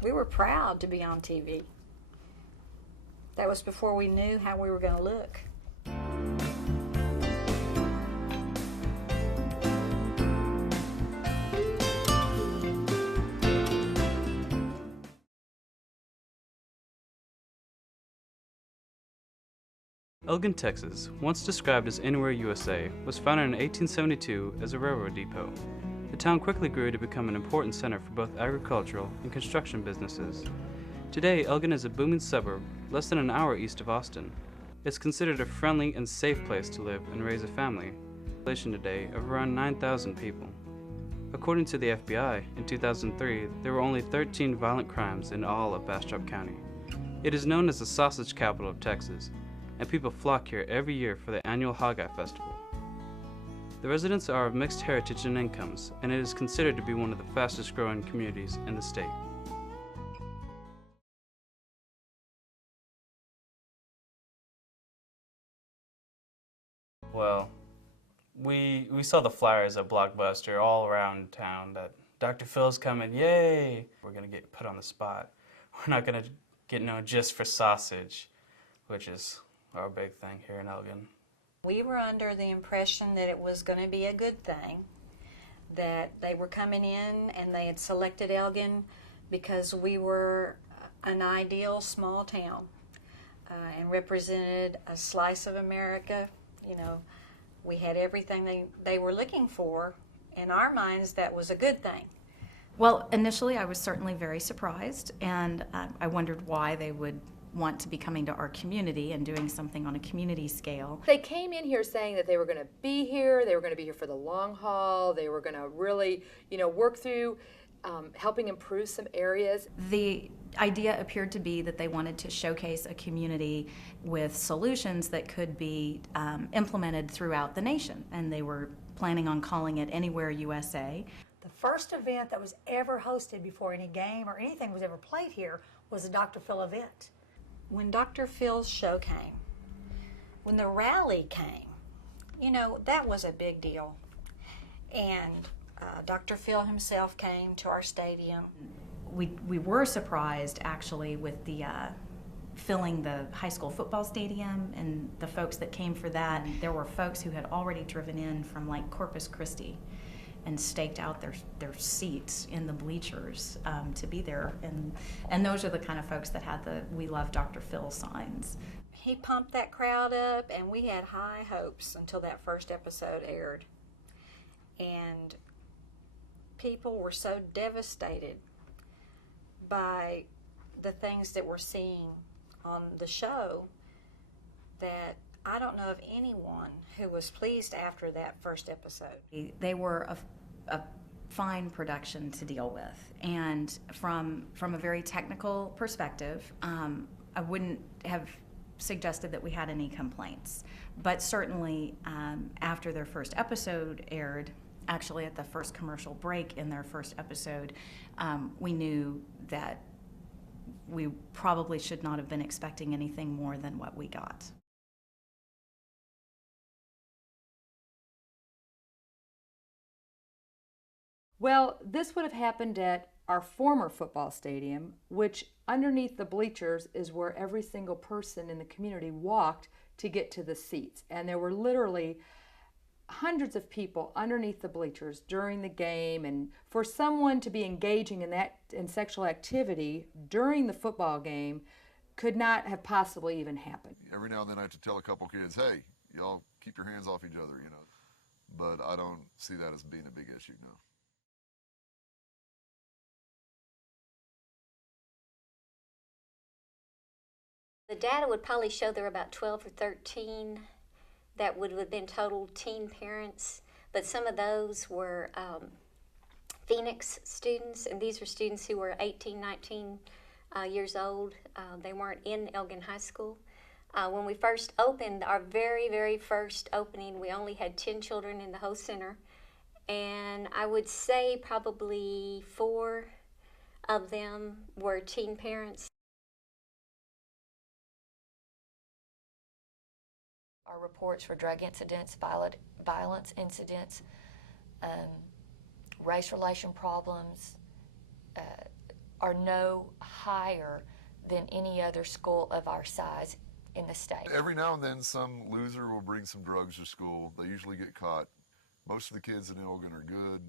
We were proud to be on TV. That was before we knew how we were going to look. Elgin, Texas, once described as Anywhere, USA, was founded in 1872 as a railroad depot. The town quickly grew to become an important center for both agricultural and construction businesses. Today, Elgin is a booming suburb less than an hour east of Austin. It's considered a friendly and safe place to live and raise a family. Population today of around 9,000 people. According to the FBI, in 2003, there were only 13 violent crimes in all of Bastrop County. It is known as the sausage capital of Texas, and people flock here every year for the annual Hogeye Festival. The residents are of mixed heritage and incomes, and it is considered to be one of the fastest growing communities in the state. Well, we saw the flyers at Blockbuster all around town that Dr. Phil's coming, yay! We're gonna get put on the spot. We're not gonna get known just for sausage, which is our big thing here in Elgin. We were under the impression that it was going to be a good thing, that they were coming in and they had selected Elgin because we were an ideal small town and represented a slice of America. You know, we had everything they were looking for. In our minds, that was a good thing. Well, initially I was certainly very surprised, and I wondered why they would want to be coming to our community and doing something on a community scale. They came in here saying that they were going to be here, they were going to be here for the long haul, they were going to really, work through helping improve some areas. The idea appeared to be that they wanted to showcase a community with solutions that could be implemented throughout the nation, and they were planning on calling it Anywhere, USA. The first event that was ever hosted before any game or anything was ever played here was the Dr. Phil event. When Dr. Phil's show came, when the rally came, that was a big deal. And Dr. Phil himself came to our stadium. We were surprised, actually, with the filling the high school football stadium and the folks that came for that. There were folks who had already driven in from like Corpus Christi and staked out their seats in the bleachers to be there. And those are the kind of folks that had the "We Love Dr. Phil" signs. He pumped that crowd up, and we had high hopes until that first episode aired. And people were so devastated by the things that we're seeing on the show that I don't know of anyone who was pleased after that first episode. They were a fine production to deal with, and from a very technical perspective, I wouldn't have suggested that we had any complaints. But certainly after their first episode aired, actually at the first commercial break in their first episode, we knew that we probably should not have been expecting anything more than what we got. Well, this would have happened at our former football stadium, which underneath the bleachers is where every single person in the community walked to get to the seats. And there were literally hundreds of people underneath the bleachers during the game, and for someone to be engaging in sexual activity during the football game could not have possibly even happened. Every now and then I have to tell a couple kids, hey, y'all keep your hands off each other, But I don't see that as being a big issue, no. The data would probably show there were about 12 or 13 that would have been total teen parents, but some of those were Phoenix students, and these were students who were 18, 19 years old. They weren't in Elgin High School. When we first opened, our very, very first opening, we only had 10 children in the whole center, and I would say probably 4 of them were teen parents. Our reports for drug incidents, violence incidents, race relation problems, are no higher than any other school of our size in the state. Every now and then some loser will bring some drugs to school. They usually get caught. Most of the kids in Elgin are good.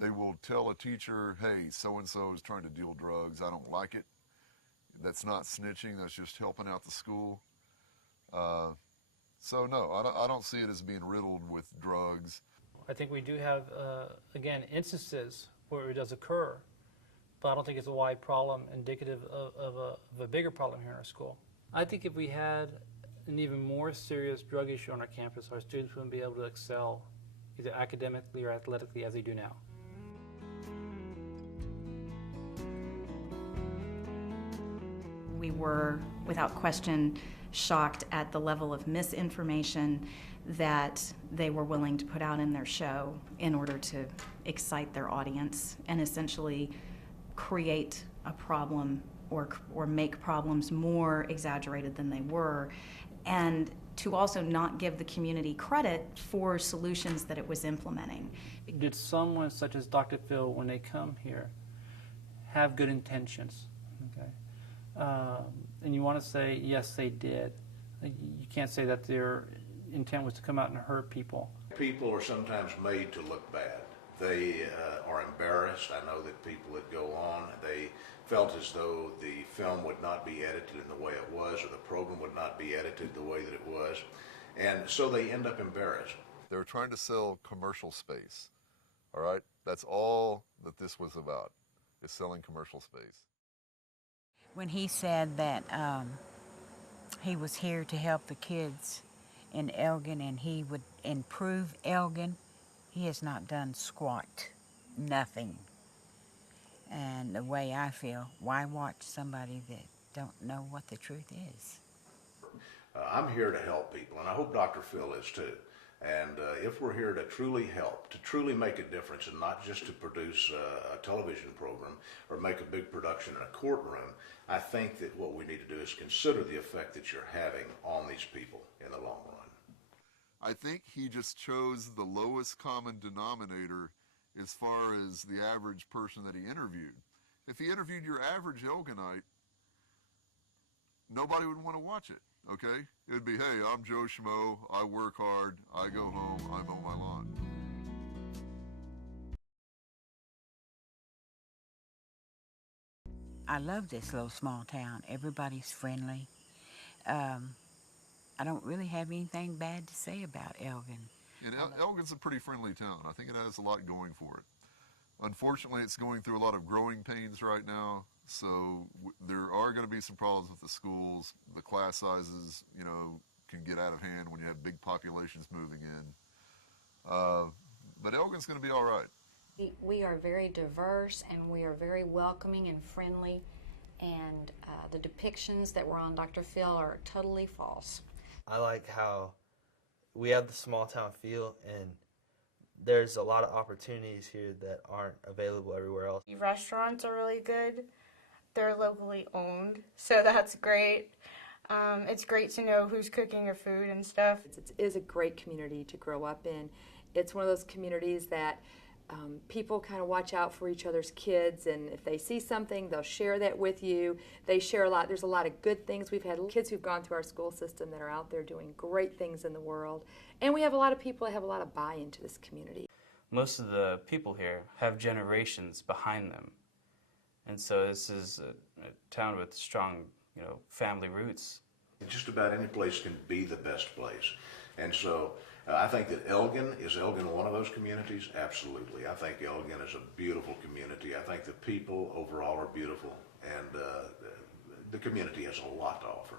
They will tell a teacher, hey, so-and-so is trying to deal drugs. I don't like it. That's not snitching. That's just helping out the school. So no, I don't see it as being riddled with drugs. I think we do have, again, instances where it does occur, but I don't think it's a wide problem indicative of a bigger problem here in our school. I think if we had an even more serious drug issue on our campus, our students wouldn't be able to excel either academically or athletically as they do now. We were, without question, shocked at the level of misinformation that they were willing to put out in their show in order to excite their audience and essentially create a problem or make problems more exaggerated than they were, and to also not give the community credit for solutions that it was implementing. Did someone such as Dr. Phil, when they come here, have good intentions? Okay. And you want to say, yes, they did. You can't say that their intent was to come out and hurt people. People are sometimes made to look bad. They are embarrassed. I know that people that go on, they felt as though the film would not be edited in the way it was, or the program would not be edited the way that it was, and so they end up embarrassed. They were trying to sell commercial space, all right? That's all that this was about, is selling commercial space. When he said that he was here to help the kids in Elgin and he would improve Elgin, he has not done squat, nothing. And the way I feel, why watch somebody that don't know what the truth is? I'm here to help people, and I hope Dr. Phil is too. And if we're here to truly help, to truly make a difference, and not just to produce a television program or make a big production in a courtroom, I think that what we need to do is consider the effect that you're having on these people in the long run. I think he just chose the lowest common denominator as far as the average person that he interviewed. If he interviewed your average Elginite, nobody would want to watch it, okay? It would be, hey, I'm Joe Schmo, I work hard, I go home, I mow my lawn. I love this little small town. Everybody's friendly. I don't really have anything bad to say about Elgin. And Elgin's a pretty friendly town. I think it has a lot going for it. Unfortunately, it's going through a lot of growing pains right now, so there are going to be some problems with the schools. The class sizes, you know, can get out of hand when you have big populations moving in. But Elgin's going to be all right. We are very diverse and we are very welcoming and friendly, and the depictions that were on Dr. Phil are totally false. I like how we have the small town feel, and there's a lot of opportunities here that aren't available everywhere else. The restaurants are really good. They're locally owned, so that's great. It's great to know who's cooking your food and stuff. It is a great community to grow up in. It's one of those communities that people kind of watch out for each other's kids, and if they see something, they'll share that with you. They share a lot. There's a lot of good things. We've had kids who've gone through our school system that are out there doing great things in the world, and we have a lot of people that have a lot of buy-in to this community. Most of the people here have generations behind them, and so this is a town with strong, family roots. Just about any place can be the best place, and so I think that Elgin one of those communities? Absolutely. I think Elgin is a beautiful community. I think the people overall are beautiful, and the community has a lot to offer.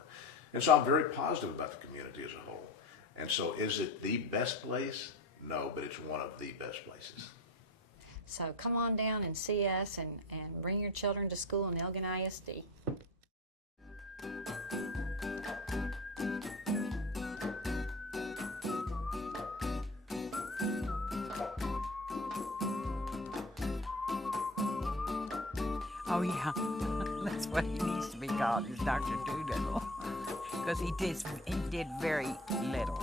And so I'm very positive about the community as a whole. And so is it the best place? No, but it's one of the best places. So come on down and see us, and bring your children to school in Elgin ISD. Oh yeah, that's what he needs to be called, is Dr. Doolittle, because he did very little.